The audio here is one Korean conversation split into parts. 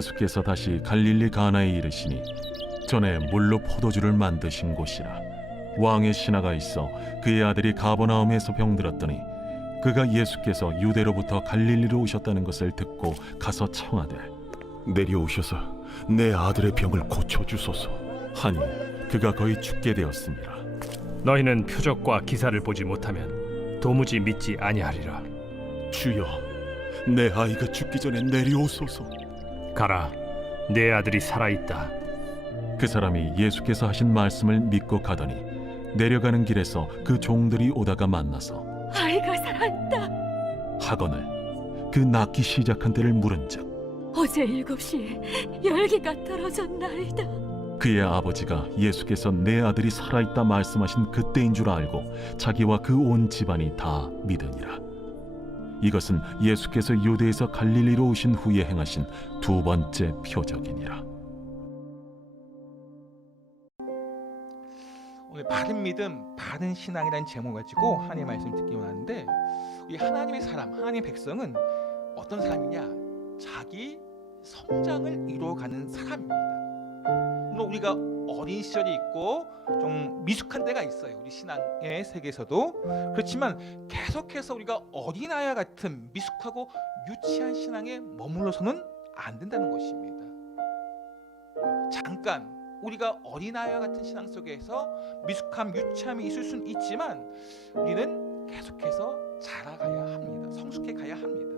예수께서 다시 갈릴리 가나에 이르시니 전에 물로 포도주를 만드신 곳이라. 왕의 신하가 있어 그의 아들이 가버나움에서 병들었더니 그가 예수께서 유대로부터 갈릴리로 오셨다는 것을 듣고 가서 청하되 내려오셔서 내 아들의 병을 고쳐주소서. 하니 그가 거의 죽게 되었습니다. 너희는 표적과 기사를 보지 못하면 도무지 믿지 아니하리라. 주여, 내 아이가 죽기 전에 내려오소서. 가라, 내 아들이 살아있다. 그 사람이 예수께서 하신 말씀을 믿고 가더니 내려가는 길에서 그 종들이 오다가 만나서 아이가 살아있다. 하거늘 그 낳기 시작한 때를 물은즉 어제 7시에 열기가 떨어졌나이다. 그의 아버지가 예수께서 내 아들이 살아있다 말씀하신 그때인 줄 알고 자기와 그 온 집안이 다 믿으니라. 이것은 예수께서 유대에서 갈릴리로 오신 후에 행하신 두 번째 표적이니라. 오늘 바른 믿음, 바른 신앙이라는 제목을 가지고 하나님의 말씀 듣기 원하는데, 이 하나님의 사람, 하나님의 백성은 어떤 사람이냐? 자기 성장을 이루어가는 사람입니다. 물론 우리가 어린 시절이 있고 좀 미숙한 때가 있어요. 우리 신앙의 세계에서도. 그렇지만 계속해서 우리가 어린아이와 같은 미숙하고 유치한 신앙에 머물러서는 안 된다는 것입니다. 잠깐 우리가 어린아이와 같은 신앙 속에서 미숙함, 유치함이 있을 수는 있지만 우리는 계속해서 자라가야 합니다. 성숙해 가야 합니다.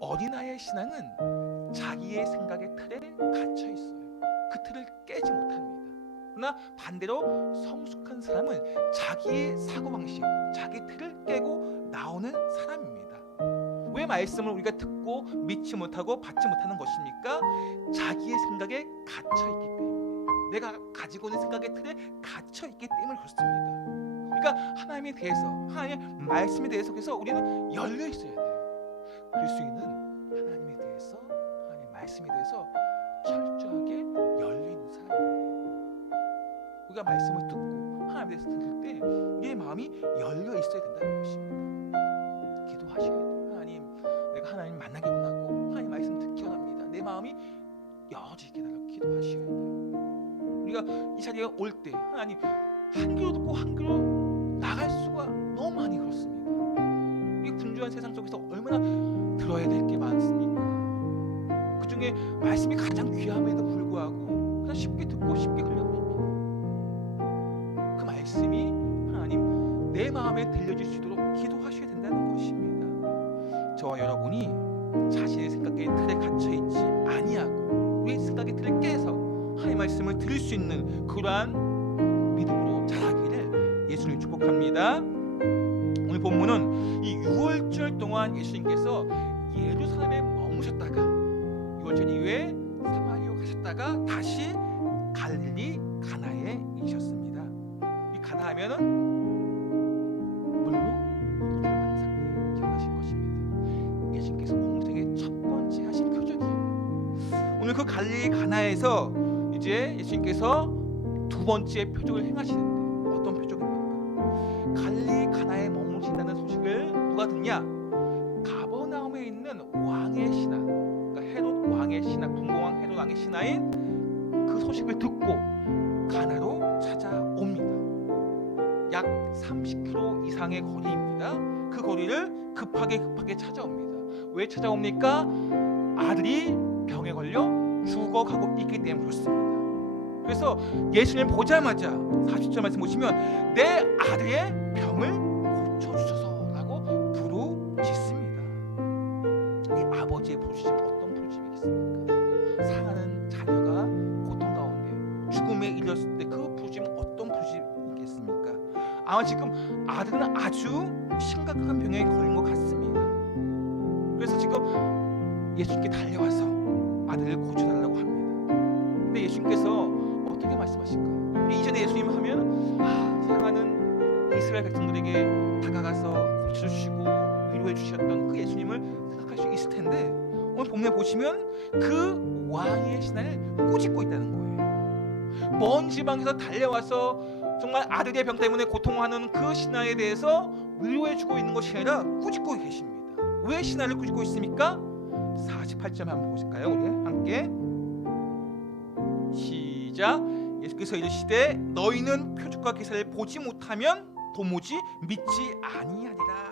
어린아이의 신앙은 자기의 생각의 틀에 갇혀 있어요. 그 틀을 깨지 못합니다. 그러나 반대로 성숙한 사람은 자기의 사고방식, 자기 틀을 깨고 나오는 사람입니다. 왜 말씀을 우리가 듣고 믿지 못하고 받지 못하는 것입니까? 자기의 생각에 갇혀있기 때문에, 내가 가지고 있는 생각의 틀에 갇혀있기 때문에 그렇습니다. 그러니까 하나님에 대해서, 하나님의 말씀에 대해서 그래서 우리는 열려 있어야 돼요. 그럴 수 있는 하나님에 대해서, 하나님의 말씀에 대해서 철저하게 열려있는 사람이에요. 우리가 말씀을 듣고 하나님에 대해서 들을 때 우리의 마음이 열려 있어야 된다는 것입니다. 기도하셔야 돼요. 하나님, 내가 하나님 만나기 원하고 하나님 말씀 듣기 원합니다. 내 마음이 여지게 달라고 기도하셔야 돼요. 우리가 이 자리에 올 때 하나님 한 귀로 듣고 한 귀로 나갈 수가 너무 많이 그렇습니다. 이 분주한 세상 속에서 얼마나 들어야 될 게 많습니까? 그 중에 말씀이 가장 귀함에도 불구하고 그냥 쉽게 듣고 쉽게 흘려버립니다. 그 말씀이 하나님 내 마음에 들려질 수 있도록 기도하셔야 된다는 것입니다. 저와 여러분이 자신의 생각의 틀에 갇혀있지 아니하고 우리의 생각의 틀을 깨서 하나님의 말씀을 들을 수 있는 그러한 믿음으로 자라기를 예수님 축복합니다. 오늘 본문은 이 6월절 동안 예수님께서 예루살렘에 머무셨다가 6월절 이후에 사마리아 가셨다가 다시 갈릴리 가나에 이르셨습니다. 이 가나하면은 물로 포도주를 받는 사건이 기억나실 것입니다. 예수님께서 공생의 첫 번째 하신 표적이에요. 오늘 그 갈릴리 가나에서 이제 예수님께서 두 번째 표적을 행하시는데 어떤 표적입니까? 갈릴리 가나에 머무신다는 소식을 누가 듣냐? 가버나움에 있는 왕의 신하, 그러니까 헤롯 왕의 신하, 군공왕 헤롯 왕의 신하인 그 소식을 듣고 가나로 찾아옵니다. 약 30km 이상의 거리입니다. 그 거리를 급하게 찾아옵니다. 왜 찾아옵니까? 아들이 병에 걸려 죽어가고 있기 때문에 그렇습니다. 그래서 예수님 보자마자 40절 말씀 보시면 내 아들의 병을 고쳐주소서라고 부르짖습니다. 이 아버지의 부르짖음 어떤 부르짖음이겠습니까? 사랑하는 자녀가 고통 가운데 죽음에 이르렀을 때 그 부르짖음 어떤 부르짖음이겠습니까? 아마 지금 아들은 아주 심각한 병에 걸린 것 같습니다. 그래서 지금 예수님께 달려와서 아들을 고쳐달라고 합니다. 근데 예수님께서 어떻게 말씀하실까? 우리 이전에 예수님 하면 사랑하는 이스라엘 백성들에게 다가가서 고쳐주시고 위로해 주셨던 그 예수님을 생각할 수 있을 텐데 오늘 본문에 보시면 그 왕의 신하를 꾸짖고 있다는 거예요. 먼 지방에서 달려와서 정말 아들의 병 때문에 고통하는 그 신하에 대해서 위로해 주고 있는 것이 아니라 꾸짖고 계십니다. 왜 신하를 꾸짖고 있습니까? 48절 한번 보실까요? 우리 함께 시작. 예수께서 이르시되 너희는 표적과 기사를 보지 못하면 도무지 믿지 아니하리라.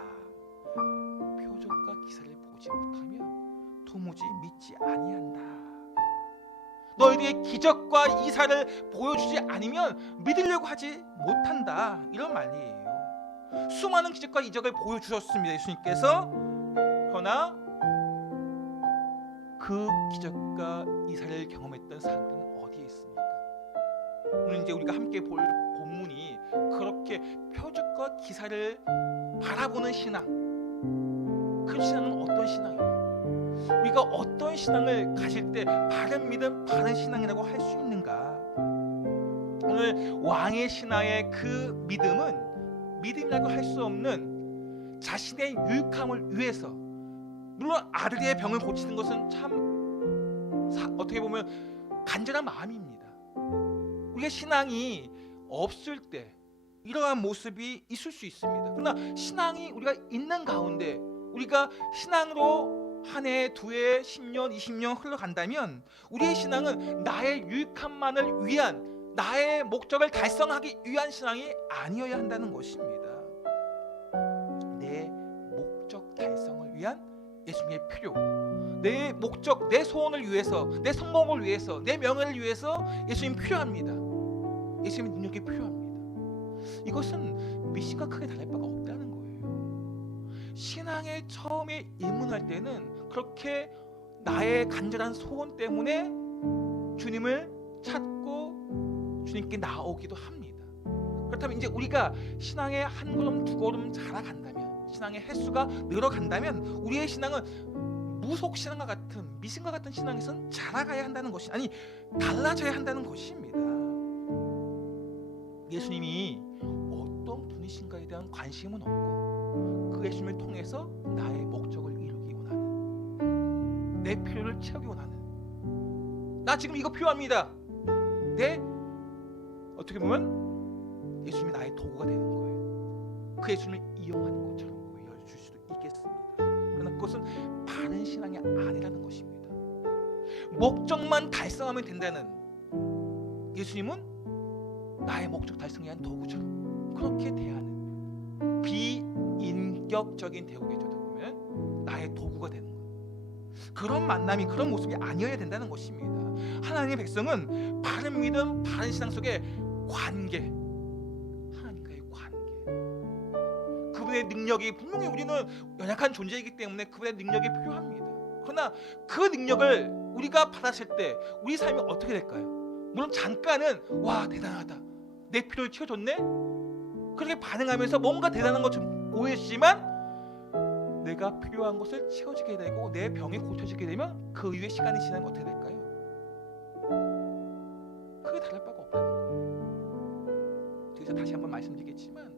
표적과 기사를 보지 못하면 도무지 믿지 아니한다. 너희들의 기적과 이사를 보여주지 않으면 믿으려고 하지 못한다. 이런 말이에요. 수많은 기적과 이적을 보여주셨습니다, 예수님께서. 그러나 그 기적과 이사를 경험했던 사람들은 어디에 있습니까? 오늘 이제 우리가 함께 볼 본문이 그렇게 표적과 기사를 바라보는 신앙, 그 신앙은 어떤 신앙이에요? 우리가 어떤 신앙을 가질 때 바른 믿음, 바른 신앙이라고 할 수 있는가? 오늘 왕의 신하의 그 믿음은 믿음이라고 할 수 없는 자신의 유익함을 위해서, 물론 아들의 병을 고치는 것은 참 어떻게 보면 간절한 마음입니다. 우리가 신앙이 없을 때 이러한 모습이 있을 수 있습니다. 그러나 신앙이 우리가 있는 가운데 우리가 신앙으로 한 해, 두 해, 10년, 20년 흘러간다면 우리의 신앙은 나의 유익함만을 위한, 나의 목적을 달성하기 위한 신앙이 아니어야 한다는 것입니다. 내 목적 달성을 위한 예수님의 필요, 내 목적, 내 소원을 위해서, 내 성공을 위해서, 내 명예를 위해서 예수님 필요합니다. 예수님의 능력이 필요합니다. 이것은 미신과 크게 다를 바가 없다는 거예요. 신앙에 처음에 입문할 때는 그렇게 나의 간절한 소원 때문에 주님을 찾고 주님께 나오기도 합니다. 그렇다면 이제 우리가 신앙에 한 걸음 두 걸음 자라간다면, 신앙의 횟수가 늘어간다면 우리의 신앙은 무속 신앙과 같은, 미신과 같은 신앙에서는 자라가야 한다는 것이, 아니 달라져야 한다는 것입니다. 예수님이 어떤 분이신가에 대한 관심은 없고 그 예수님을 통해서 나의 목적을 이루기 원하는, 내 필요를 채우기 원하는, 나 지금 이거 필요합니다. 내 어떻게 보면 예수님이 나의 도구가 되는 거예요. 그 예수님을 이용하는 것처럼 보여줄 수도 있겠습니다. 그러나 그것은 바른 신앙이 아니라는 것입니다. 목적만 달성하면 된다는 예수님은 나의 목적 달성에 대한 도구처럼 그렇게 대하는 비인격적인 대우겠죠. 보면 나의 도구가 되는 것, 그런 만남이, 그런 모습이 아니어야 된다는 것입니다. 하나님의 백성은 바른 믿음, 바른 신앙 속에 관계, 하나님과의 관계, 그분의 능력이, 분명히 우리는 연약한 존재이기 때문에 그분의 능력이 필요합니다. 그러나 그 능력을 우리가 받았을 때 우리 삶이 어떻게 될까요? 물론 잠깐은 와 대단하다, 내 필요를 채워줬네, 그렇게 반응하면서 뭔가 대단한 것처럼 보이지만 내가 필요한 것을 채워지게 되고 내 병이 고쳐지게 되면 그 이후에 시간이 지나면 어떻게 될까요? 크게 다를 바가 없다는 거예요. 그래서 다시 한번 말씀드리겠지만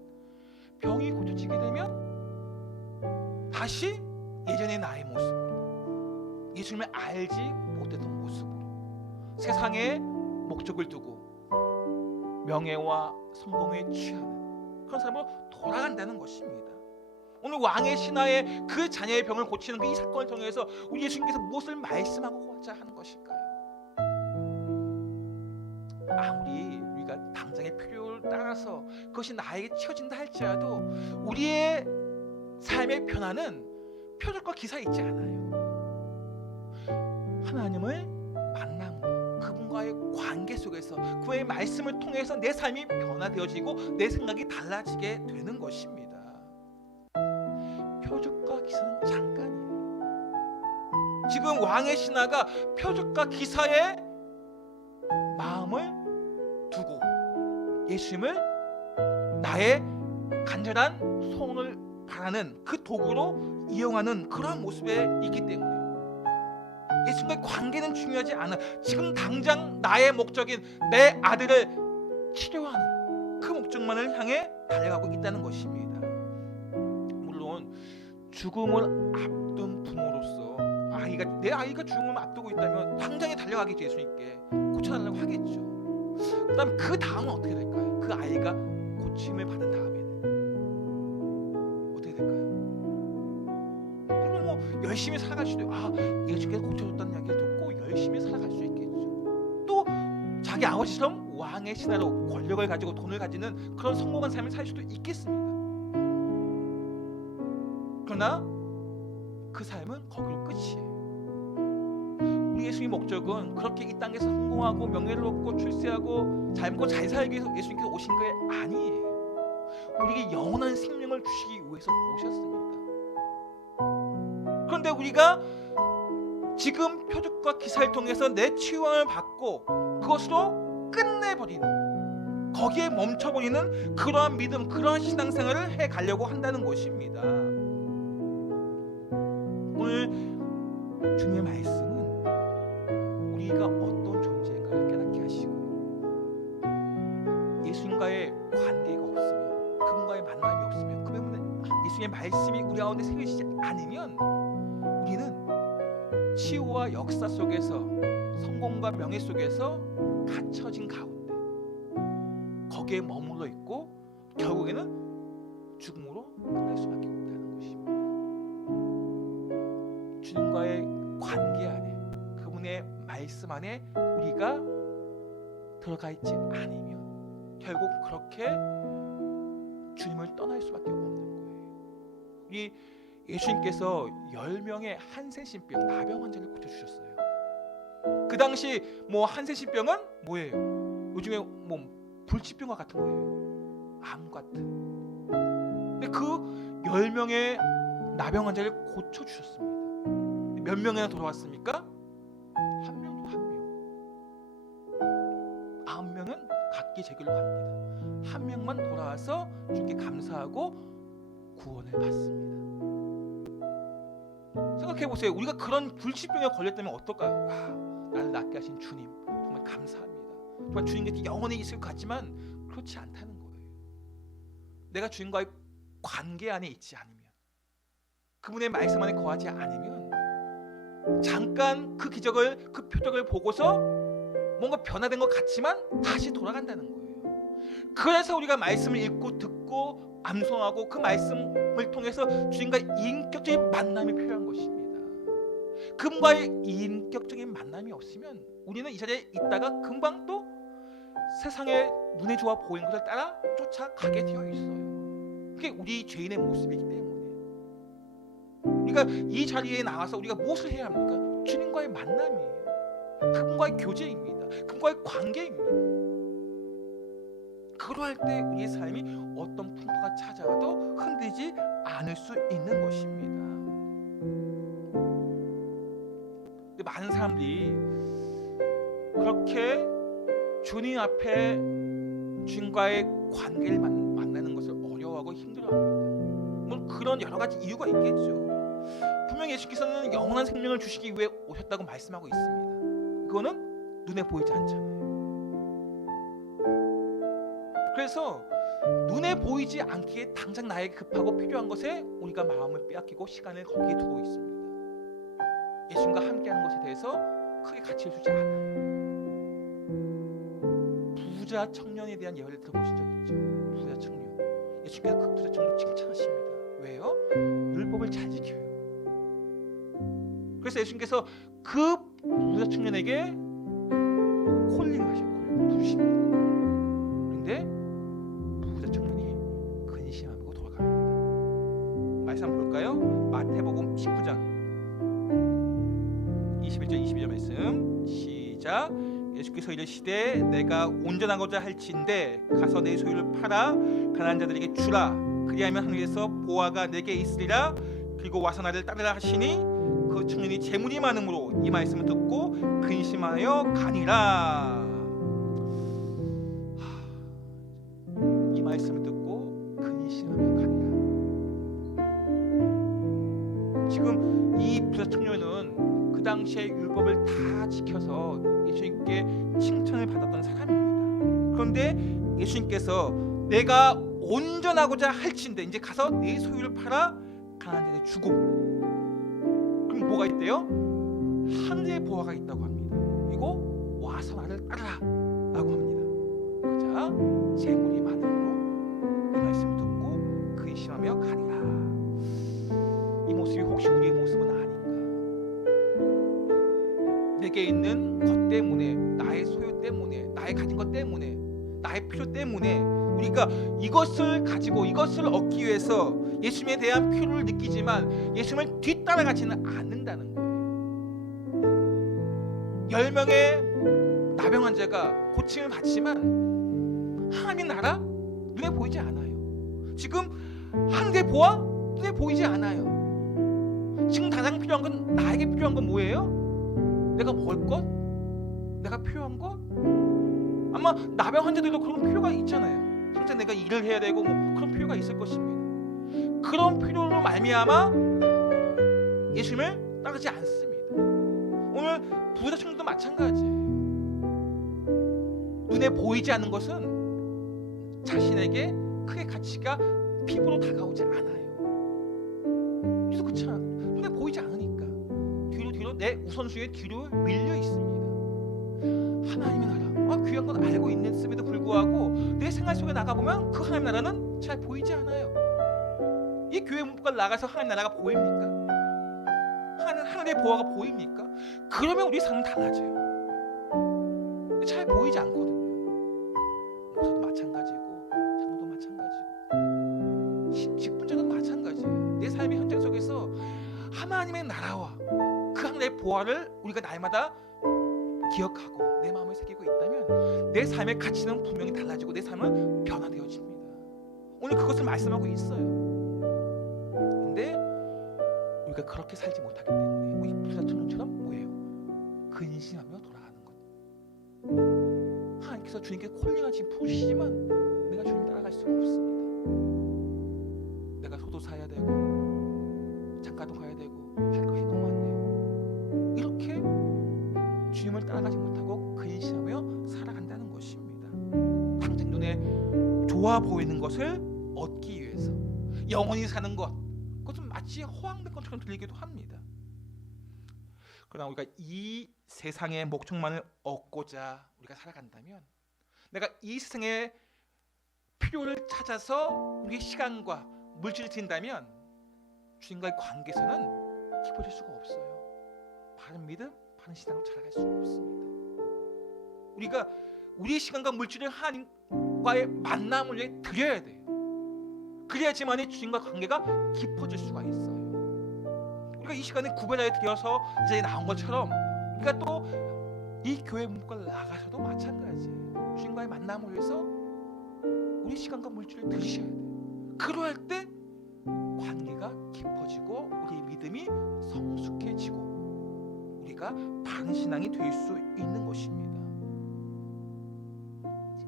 병이 고쳐지게 되면 다시 예전의 나의 모습으로, 예수님을 알지 못했던 모습으로, 세상에 목적을 두고 명예와 성공에 취하는 그런 사람으로 돌아간다는 것입니다. 오늘 왕의 신하의 그 자녀의 병을 고치는 그 이 사건을 통해서 우리 예수님께서 무엇을 말씀하고자 하는 것일까요? 아무리 우리가 당장의 필요를 따라서 그것이 나에게 채워진다 할지라도 우리의 삶의 변화는 표적과 기사에 있지 않아요. 하나님을 만남으로, 그분과의 관계 속에서, 그의 말씀을 통해서 내 삶이 변화되어지고 내 생각이 달라지게 되는 것입니다. 표적과 기사는 잠깐이에요. 지금 왕의 신하가 표적과 기사에 마음을 두고 예수님을 나의 간절한 소원을 바라는 그 도구로 이용하는 그런 모습에 있기 때문에 예수님과의 관계는 중요하지 않아. 지금 당장 나의 목적인 내 아들을 치료하는 그 목적만을 향해 달려가고 있다는 것입니다. 물론 죽음을 앞둔 부모로서 내 아이가 죽음을 앞두고 있다면 당장에 달려가겠죠. 예수님께 고쳐달라고 하겠죠. 그다음 그 다음은 어떻게 될까요? 그 아이가 고침을 받은 다음에는 어떻게 될까요? 그럼 열심히 살아갈 수도 있고, 예수께서 고쳐줬다는 이야기를 듣고 열심히 살아갈 수 있겠죠. 또 자기 아버지처럼 왕의 신하로 권력을 가지고 돈을 가지는 그런 성공한 삶을 살 수도 있겠습니다. 그러나 그 삶은 거기로 끝이에요. 우리 예수님의 목적은 그렇게 이 땅에서 성공하고 명예를 얻고 출세하고 젊고 잘 살기 위해서 예수님께서 오신 게 아니에요. 우리에게 영원한 생명을 주시기 위해서 오셨습니다. 그런데 우리가 지금 표적과 기사를 통해서 내 치유함을 받고 그것으로 끝내버리는, 거기에 멈춰버리는 그러한 믿음, 그러한 신앙생활을 해가려고 한다는 것입니다. 오늘 주님의 말씀은 우리가 어떤 존재인가를 깨닫게 하시고, 예수님과의 관계가 없으면, 그분과의 만남이 없으면, 그 때문에 예수님의 말씀이 우리 가운데 새겨지지 않으면 우리는 치유와 역사 속에서, 성공과 명예 속에서 갇혀진 가운데 거기에 머물러 있고 결국에는 죽음으로 끝날 수밖에 없다는 것입니다. 주님과의 관계 안에, 그분의 말씀 안에 우리가 들어가 있지 않으면 결국 그렇게 주님을 떠날 수밖에 없는 거예요. 우리 예수님께서 10명의 한센신병, 나병 환자를 고쳐주셨어요. 그 당시 한센신병은 뭐예요? 요즘에 불치병과 같은 거예요. 암 같은. 근데 그 10명의 나병 환자를 고쳐주셨습니다. 몇 명이나 돌아왔습니까? 한 명. 9명은 각기 제 길로 갑니다. 한 명만 돌아와서 주님께 감사하고 구원을 받습니다. 생각해보세요. 우리가 그런 불치병에 걸렸다면 어떨까요? 나를 낫게 하신 주님 정말 감사합니다. 정말 주님께 영원히 있을 것 같지만 그렇지 않다는 거예요. 내가 주님과의 관계 안에 있지 않으면, 그분의 말씀 안에 거하지 않으면 잠깐 그 기적을, 그 표적을 보고서 뭔가 변화된 것 같지만 다시 돌아간다는 거예요. 그래서 우리가 말씀을 읽고 듣고 암송하고 그 말씀을 통해서 주님과 인격적인 만남이 필요한 것입니다. 그분과의 인격적인 만남이 없으면 우리는 이 자리에 있다가 금방 또 세상에 눈에 좋아 보이는 것을 따라 쫓아가게 되어 있어요. 그게 우리 죄인의 모습이기 때문에 우리가 이 자리에 나와서 우리가 무엇을 해야 합니까? 주님과의 만남이에요. 그분과의 교제입니다. 그분과의 관계입니다. 그러할 때 우리의 삶이 어떤 풍파가 찾아와도 흔들리지 않을 수 있는 것입니다. 근데 많은 사람들이 그렇게 주님 앞에 주님과의 관계를 만나는 것을 어려워하고 힘들어합니다. 물론 그런 여러 가지 이유가 있겠죠. 분명히 예수께서는 영원한 생명을 주시기 위해 오셨다고 말씀하고 있습니다. 그거는 눈에 보이지 않잖아요. 그래서 눈에 보이지 않기에 당장 나에게 급하고 필요한 것에 우리가 마음을 빼앗기고 시간을 거기에 두고 있습니다. 예수님과 함께하는 것에 대해서 크게 가치를 주지 않아요. 부자 청년에 대한 예화를 들어보신 적 있죠? 부자 청년. 예수님께서 그 부자 청년을 칭찬하십니다. 왜요? 율법을 잘 지켜요. 그래서 예수님께서 그 부자 청년에게 콜링을 하셨고 부르십니다. 그런데 부자 청년이 근심하고 돌아갑니다. 말씀 한번 볼까요? 마태복음 19장 21절 22절 말씀 시작. 예수께서 이르시되 내가 온전하고자 할진대 가서 내 소유를 팔아 가난한 자들에게 주라. 그리하면 하늘에서 보화가 내게 있으리라. 그리고 와서 나를 따르라 하시니 그 청년이 재물이 많음으로 이 말씀을 듣고 근심하여 가니라. 이 말씀을 듣고 근심하며 가니라. 지금 이 부자 청년은 그 당시에 율법을 다 지켜서 예수님께 칭찬을 받았던 사람입니다. 그런데 예수님께서 내가 온전하고자 할진대 이제 가서 내 소유를 팔아 가난한 자에게 주고, 그럼 뭐가 있대요? 하늘의 보화가 있다고 합니다. 그리고 와서 나를 따르라 라고 합니다. 그자 재물이 많음으로 이 말씀을 듣고 근심하며 가리라. 이 모습이 혹시 우리의 모습은 아닌가? 때문에, 나의 필요 때문에 우리가 이것을 가지고 이것을 얻기 위해서 예수님에 대한 필요를 느끼지만 예수님을 뒤따라가지는 않는다는 거예요. 10명의 나병 환자가 고침을 받지만 하나님 나라 눈에 보이지 않아요. 지금 하늘의 보아 눈에 보이지 않아요. 지금 가장 필요한 건, 나에게 필요한 건 뭐예요? 내가 먹을 것? 내가 필요한 것? 아마 나병 환자들도 그런 필요가 있잖아요. 진짜 내가 일을 해야 되고 뭐 그런 필요가 있을 것입니다. 그런 필요로 말미암아 예수님을 따르지 않습니다. 오늘 부자층도 마찬가지예요. 눈에 보이지 않는 것은 자신에게 크게 가치가 피부로 다가오지 않아요. 그래서 그렇잖아. 눈에 보이지 않으니까 뒤로 내 우선순위에 뒤로 밀려 있습니다. 하나님의 나라, 귀한 건 알고 있음에도 불구하고 내 생활 속에 나가보면 그 하나님 나라는 잘 보이지 않아요. 이 교회 문밖을 나가서 하나님 나라가 보입니까? 하늘의 보화가 보입니까? 그러면 우리 삶은 달라져요. 잘 보이지 않거든요. 목사도 마찬가지고, 장로도 마찬가지고, 직분자도 마찬가지예요. 내 삶의 현장 속에서 하나님의 나라와 그 하늘의 보화를 우리가 날마다 기억하고 내 마음에 새기고 있다면 내 삶의 가치는 분명히 달라지고 내 삶은 변화되어집니다. 오늘 그것을 말씀하고 있어요. 근데 우리가 그렇게 살지 못하기 때문에 우리 부자처럼 뭐예요? 근심하며 돌아가는 것. 하나님께서 주님께 콜링을 지금 부르시지만 내가 주님 따라갈 수가 없습니다. 내가 소도 사야 되고 장가도 가야 되고 할 것이 너무 많네요. 이렇게 주님을 따라가지 못하고 근심하며 살아간다는 것입니다. 당장 눈에 좋아 보이는 것을 얻기 위해서 영원히 사는 것, 그것은 마치 허황된 것처럼 들리기도 합니다. 그러나 우리가 이 세상의 목적만을 얻고자 우리가 살아간다면, 내가 이 세상의 필요를 찾아서 우리의 시간과 물질을 드린다면 주님과의 관계에서는 깊어질 수가 없어요. 바른 믿음, 바른 신앙으로 살아갈 수가 없습니다. 우리가 우리의 시간과 물질을 하나님과의 만남을 위해 드려야 돼요. 그래야지만이 주님과 관계가 깊어질 수가 있어요. 우리가 이 시간에 구별하여 드려서 이 자리에 나온 것처럼 우리가 또 이 교회 문과를 나가서도 마찬가지예요. 주님과의 만남을 위해서 우리 시간과 물질을 드리셔야 돼요. 그러할 때 관계가 깊어지고 우리의 믿음이 성숙해지고 우리가 바른 신앙이 될 수 있는 것입니다.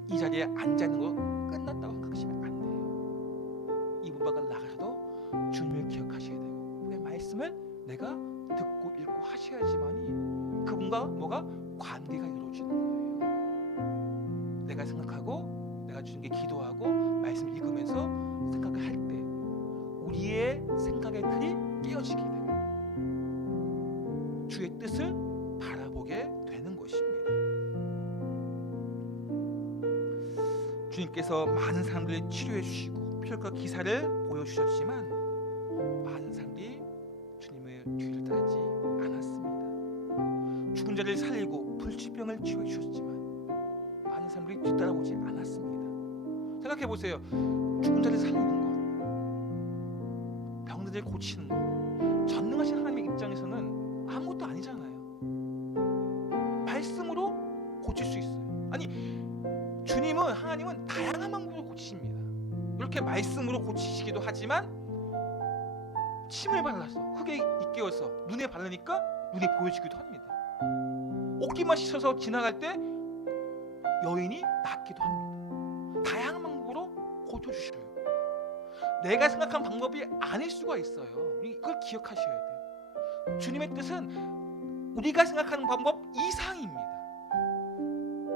이 자리에 앉아 있는 거 끝났다고 생각하시면 안 돼요. 이 문 밖을 나가서도 주님을 기억하셔야 되고 그의 말씀을 내가 듣고 읽고 하셔야지만이 그분과 뭐가 관계가 이루어지는 거예요. 내가 생각하고 내가 주님께 기도하고 말씀 읽으면서 생각을 할 때 우리의 생각의 틀이 깨어지게 되고 주의 뜻을 바라보게 되는 것입니다. 주님께서 많은 사람들을 치료해 주시고 표적과 기사를 보여주셨지만 많은 사람들이 주님의 뒤를 따르지 않았습니다. 죽은 자를 살리고 불치병을 치유해 주셨지만 많은 사람들이 뒤따라오지 않았습니다. 생각해 보세요. 죽은 자를 살리는 것, 병들을 고치는 것, 전능하신 하나님의 입장에서는 아무것도 아니잖아요. 말씀으로 고칠 수 있어요. 아니, 하나님은 다양한 방법으로 고치십니다. 이렇게 말씀으로 고치시기도 하지만 침을 발라서 흙에 입게어서 눈에 바르니까 눈이 보여지기도 합니다. 옷깃만 씻어서 지나갈 때 여인이 낫기도 합니다. 다양한 방법으로 고쳐주셔요. 내가 생각한 방법이 아닐 수가 있어요. 이걸 기억하셔야 돼요. 주님의 뜻은 우리가 생각하는 방법 이상입니다.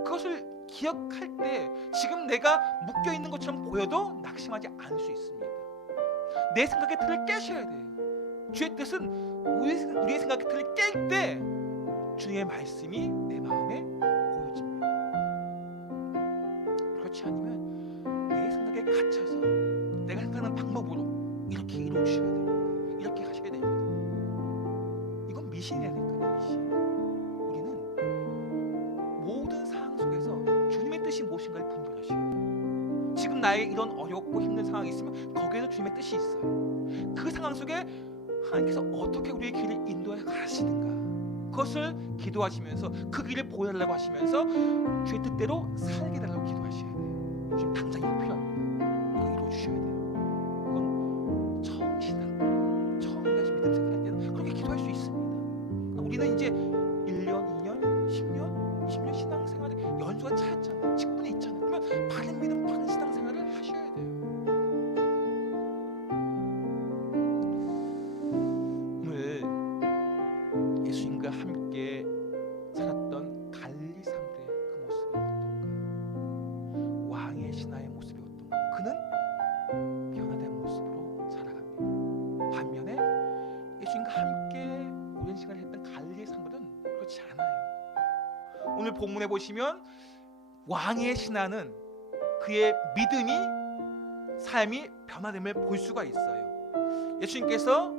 그것을 기억할 때 지금 내가 묶여있는 것처럼 보여도 낙심하지 않을 수 있습니다. 내 생각의 틀을 깨셔야 돼요. 주의 뜻은 우리의 생각의 틀을 깰 때 주님의 말씀이 내 마음에 보여집니다. 그렇지 않으면 내 생각에 갇혀서 내가 생각하는 방법으로 이렇게 이루어주셔야 됩니다. 이렇게 하셔야 됩니다. 이건 미신이라니까요. 미신. 우리는 모든 상황 속에서 주님의 뜻이 무엇인가를 분별하셔야 돼요. 지금 나의 이런 어렵고 힘든 상황이 있으면 거기에도 주님의 뜻이 있어요. 그 상황 속에 하나님께서 어떻게 우리의 길을 인도해 가시는가, 그것을 기도하시면서 그 길을 보여달라고 하시면서 주의 뜻대로 살게 달라고 기도하셔야 돼요. 지금 당장 이거 필요합니다. 그거 이루어 주셔야 돼요. 그건 처음 신앙, 처음 우리가 믿음 생활할 때는 그렇게 기도할 수 있습니다. 우리는 이제 1년, 2년, 10년, 20년 신앙생활에 연수가 차였잖아요. 직분이 있잖아요. 그러면 바른 믿음, 바른 신앙생활을 하셔야 돼요. 오늘 예수님과 함께 살았던 갈릴리 사람들의 그 모습이 어떤가? 왕의 신하의 모습이 어떤가? 그는 변화된 모습으로 자라갑니다. 반면에 예수님과 함께 오랜 시간을 했던 갈릴리 사람들은 그렇지 않아요. 오늘 본문에 보시면 왕의 신하는 그의 믿음이, 삶이 변화됨을 볼 수가 있어요. 예수님께서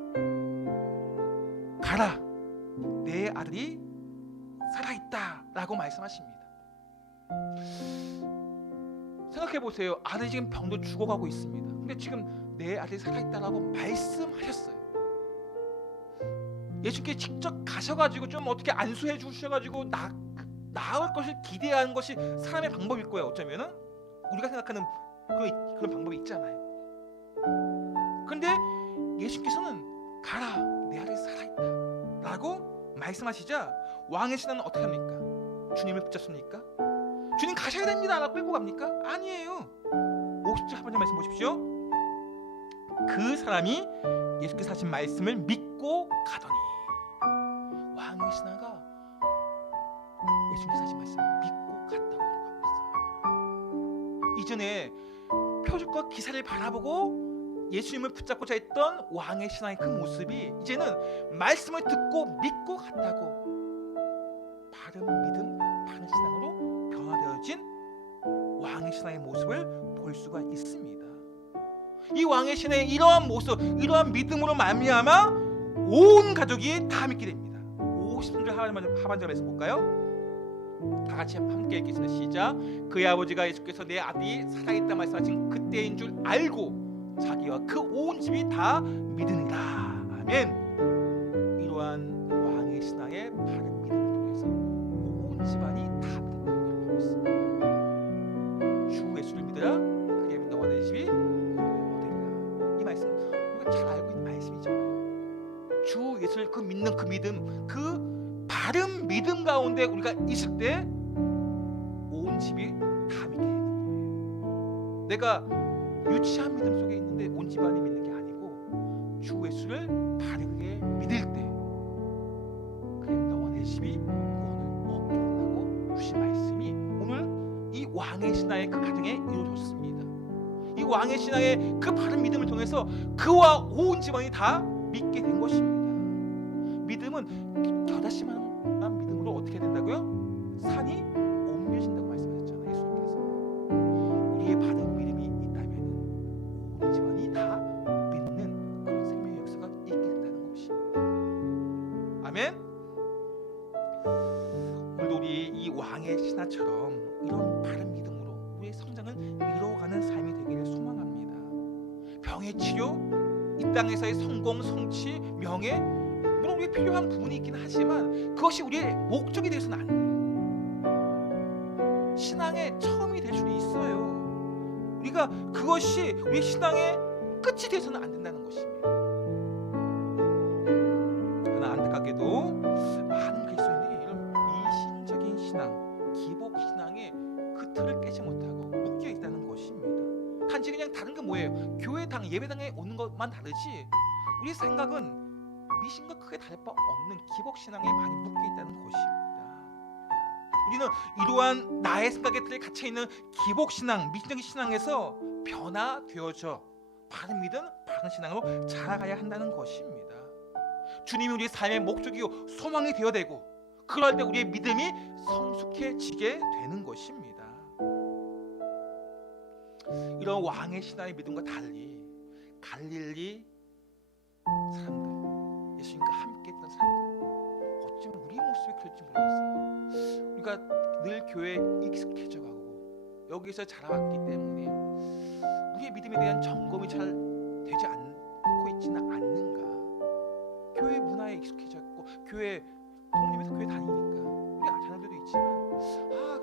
가라, 내 아들이 살아있다 라고 말씀하십니다. 생각해 보세요. 아들이 지금 병도 죽어가고 있습니다. 근데 지금 내 아들이 살아있다라고 말씀하셨어요. 예수님께 직접 가셔가지고 좀 어떻게 안수해 주셔가지고 나을 것을 기대하는 것이 사람의 방법일 거예요. 어쩌면은 우리가 생각하는 그런 방법이 있잖아요. 그런데 예수님께서는 가라, 내 아들이 살아있다 라고 말씀하시자 왕의 신하는 어떻게 합니까? 주님을 붙잡습니까? 주님 가셔야 됩니다 라고 끌고 갑니까? 아니에요. 50절 하반절 말씀 보십시오. 그 사람이 예수께서 하신 말씀을 믿고 가더니, 왕의 신하가 예수님께서 하신 말씀을 믿고 갔다고 하고 있어요. 이전에 표적과 기사를 바라보고 예수님을 붙잡고자 했던 왕의 신하의 그 모습이 이제는 말씀을 듣고 믿고 갔다고 바른 믿음, 바른 신앙으로 변화되어진 왕의 신하의 모습을 볼 수가 있습니다. 이 왕의 신하의 이러한 모습, 이러한 믿음으로 말미암아 온 가족이 다 믿게 됩니다. 50절 하반절에서 볼까요? 다 같이 함께 읽겠습니다. 시작. 그의 아버지가 예수께서 내 아들이 살아있다 말씀하신 그때인 줄 알고 자기와 그 온 집이 다 믿으니라. 아멘. 이러한 왕의 신앙의 바른 믿음을 통해서 온 집안이 다 믿는다는 걸 있습니다. 주 예수를 믿으라, 그의 너와 내 집이 얻으리라. 이 말씀 우리가 잘 알고 있는 말씀이잖아요. 주 예수를 그 믿는 그 믿음, 그 바른 믿음 가운데 우리가 있을 때 온 집이 다 믿게 되는 거예요. 내가 유치한 믿음 속에 있는데 온 집안이 믿는 게 아니고 주 예수를 바르게 믿을 때 그래 너와 내 집이 구원을 얻게 된다고 주신 말씀이 오늘 이 왕의 신하의 그 가정에 이루어졌습니다. 이 왕의 신하의 그 바른 믿음을 통해서 그와 온 집안이 다 믿게 된 것입니다. 믿음은 겨자씨만한 믿음으로 어떻게 된다고요? 산이 옮겨진다고 말씀하셨잖아요. 예수님께서. 우리의 바른 믿음이 있다면 온 집안이 다 믿는 그런 생명의 역사가 있게 된다는 것입니다. 아멘. 오늘도 우리 이 왕의 신하처럼 이런 바른 믿음으로 우리의 성장을 이루어가는 삶이 되기를 소망합니다. 병의 치료, 이 땅에서의 성공, 성취, 명예, 물론 우리에 필요한 부분이 있긴 하지만 그것이 우리의 목적이 되어서는 안 돼요. 신앙의 처음이 될 수는 있어요. 우리가 그것이 우리의 신앙의 끝이 되어서는 안 된다는 것입니다. 그러나 안타깝게도 많은 그리스도인들이 이런 미신적인 신앙, 기복 신앙의 그 틀을 깨지 못하고 묶여 있다는 것입니다. 단지 그냥 다른 건 뭐예요? 교회당, 예배당에 오는 것만 다르지 우리 생각은 미신과 크게 다를 바 없는 기복 신앙에 많이 묶여 있다는 것입니다. 우리는 이러한 나의 생각에 틀에 갇혀 있는 기복 신앙, 미신적인 신앙에서 변화되어져 바른 믿음, 바른 신앙으로 자라가야 한다는 것입니다. 주님이 우리의 삶의 목적이요 소망이 되어야 되고 그럴 때 우리의 믿음이 성숙해지게 되는 것입니다. 이런 왕의 신앙의 믿음과 달리 갈릴리 사람들, 예수님과 함께 했던 사람들, 어쩌면 우리 모습이 그럴지 모르겠어요. 우리가 늘 교회에 익숙해져 가고 여기서 자라왔기 때문에 우리의 믿음에 대한 점검이 잘 되지 않고 있지는 않는가. 교회 문화에 익숙해져 있고 교회 부모님에서 교회 다니니까 우리 자녀들도 있지만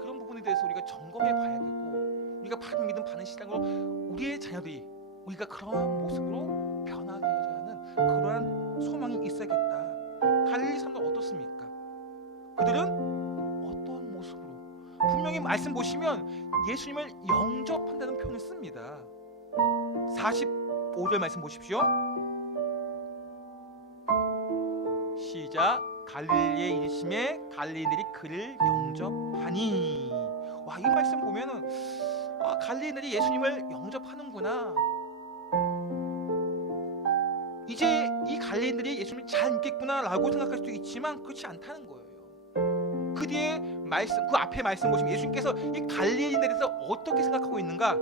그런 부분에 대해서 우리가 점검해 봐야겠고, 우리가 바른 믿음 바른 신앙으로 우리의 자녀들이 우리가 그러한 모습으로 변화되어야 하는 그러한 소망이 있어야겠다. 갈릴리 사람들 어떻습니까? 그들은 어떠한 모습으로, 분명히 말씀 보시면 예수님을 영접한다는 표현을 씁니다. 45절 말씀 보십시오. 시작. 갈릴리에 이르심에 갈릴리들이 그를 영접하니. 와, 이 말씀 보면은 갈릴리들이 예수님을 영접하는구나. 이제 이 갈릴리들이 예수님을 잘 믿겠구나라고 생각할 수도 있지만 그렇지 않다는 거예요. 그 뒤에 말씀, 그 앞에 말씀 보시면 예수님께서 이 갈릴리에 대해서 어떻게 생각하고 있는가?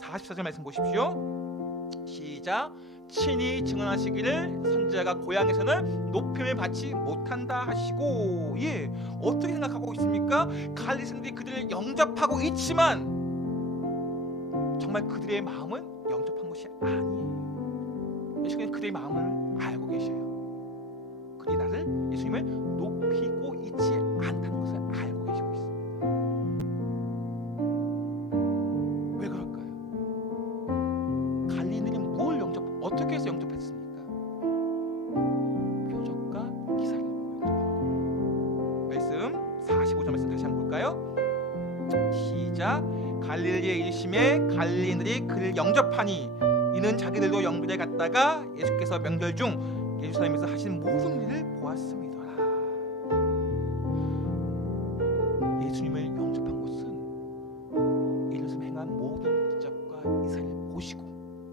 44절 말씀 보십시오. 시작. 친히 증언하시기를 선지자가 고향에서는 높임을 받지 못한다 하시고. 예, 어떻게 생각하고 있습니까? 갈릴리 사람들이 그들을 영접하고 있지만 정말 그들의 마음은 영접한 것이 아니에요. 예수님은 그들의 마음을 알고 계셔요. 그들이 나를, 예수님을 높이고 있지 않다는 것을 알고 계시고 있습니다. 왜 그럴까요? 갈릴리들이 뭘 어떻게 해서 영접했습니까? 표적과 기사를 보고 영접한 거예요. 말씀 45절 말씀 다시 한번 볼까요? 시작. 갈릴리에 이르심에 갈릴리들이 그를 영접하니 이는 자기들도 영들에 갔다가 예수께서 명절 중 예루살렘에서 하신 모든 일을 보았음이더라. 예수님을 영접한 것은 예루살렘 행한 모든 기적과 이사를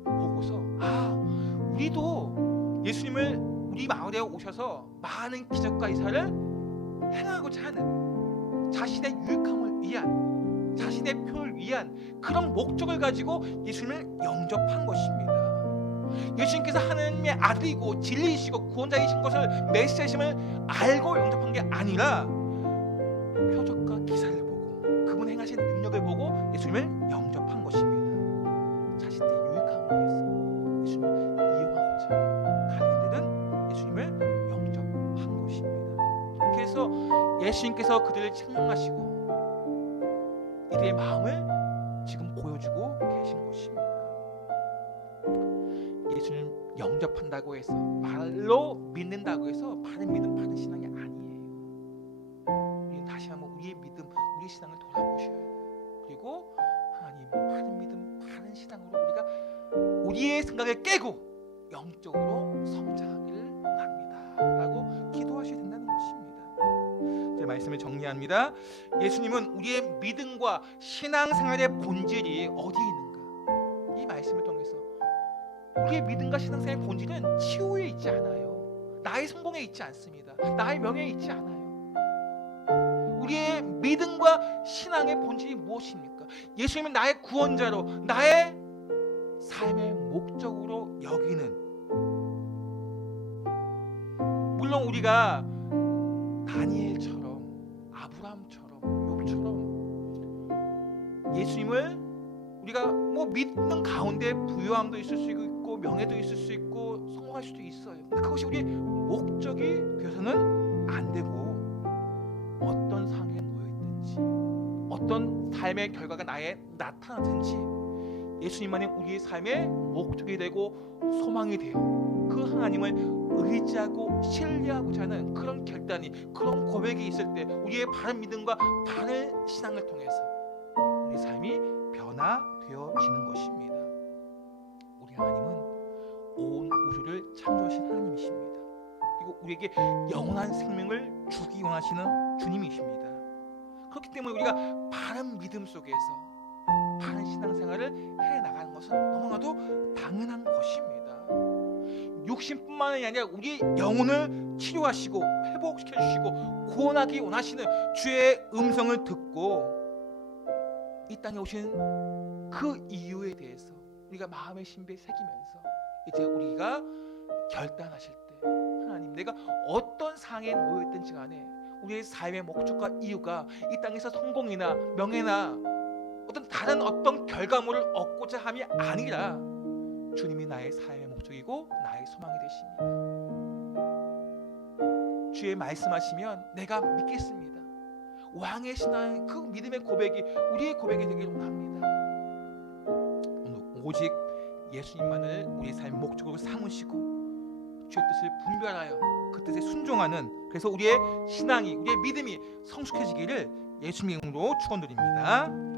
보고서 우리도 예수님을 우리 마을에 오셔서 많은 기적과 이사를 행하고자 하는, 자신의 유익함을 위한, 자신의 표를 위한 그런 목적을 가지고 예수님을 영접한 것입니다. 예수님께서 하나님의 아들이고 진리이시고 구원자이신 것을, 메시아심을 알고 영접한 게 아니라 표적과 기사를 보고 그분 행하신 능력을 보고 예수님을 영접한 것입니다. 자신의 유익함을 위해서 예수님을 이용하고자 갈릴리들은 예수님을 영접한 것입니다. 그래서 예수님께서 그들을 책망하시고 이들의 마음을 지금 보여주고 계신 것입니다. 예수님 영접한다고 해서, 말로 믿는다고 해서 바른 믿음 바른 신앙이 아니에요. 우리는 다시 한번 우리의 믿음, 우리의 신앙을 돌아보셔야 돼요. 그리고 하나님, 바른 믿음 바른 신앙으로 우리가 우리의 생각을 깨고 영적으로 성장하기를 원합니다 라고 기도하셔야 된다는 것입니다. 제 말씀을 정리합니다. 예수님은 우리의 믿음과 신앙생활의 본질이 어디에 있는가? 이 말씀을 통해서 우리의 믿음과 신앙생활의 본질은 치유에 있지 않아요. 나의 성공에 있지 않습니다. 나의 명예에 있지 않아요. 우리의 믿음과 신앙의 본질이 무엇입니까? 예수님은 나의 구원자로, 나의 삶의 목적으로 여기는, 물론 우리가 다니엘처럼, 아브라함처럼, 욥처럼 예수님을 우리가 믿는 가운데 부유함도 있을 수 있고 명예도 있을 수 있고 성공할 수도 있어요. 그것이 우리의 목적이 되어서는 안 되고, 어떤 상황에 놓여 있든지 어떤 삶의 결과가 나에 나타나든지 예수님만이 우리의 삶의 목적이 되고 소망이 되어 그 하나님을 의지하고 신뢰하고자 하는 그런 결단이, 그런 고백이 있을 때 우리의 바른 믿음과 바른 신앙을 통해서 우리 삶이 변화되어지는 것입니다. 우리 하나님은 온 우주를 창조하신 하나님이십니다. 그리고 우리에게 영원한 생명을 주기 원하시는 주님이십니다. 그렇기 때문에 우리가 바른 믿음 속에서 바른 신앙생활을 해나가는 것은 너무나도 당연한 것입니다. 육신뿐만이 아니라 우리 영혼을 치료하시고 회복시켜주시고 구원하기 원하시는 주의 음성을 듣고 이 땅에 오신 그 이유에 대해서 우리가 마음의 신비에 새기면서 이제 우리가 결단하실 때, 하나님, 내가 어떤 상황에 놓여있든지 간에 우리의 삶의 목적과 이유가 이 땅에서 성공이나 명예나 다른 어떤 결과물을 얻고자 함이 아니라 주님이 나의 삶의 목적이고 나의 소망이 되십니다. 주의 말씀하시면 내가 믿겠습니다. 왕의 신앙, 그 믿음의 고백이 우리의 고백이 되길 원합니다. 오직 예수님만을 우리의 삶의 목적으로 삼으시고 주의 뜻을 분별하여 그 뜻에 순종하는, 그래서 우리의 신앙이, 우리의 믿음이 성숙해지기를 예수님 이름으로 축원드립니다.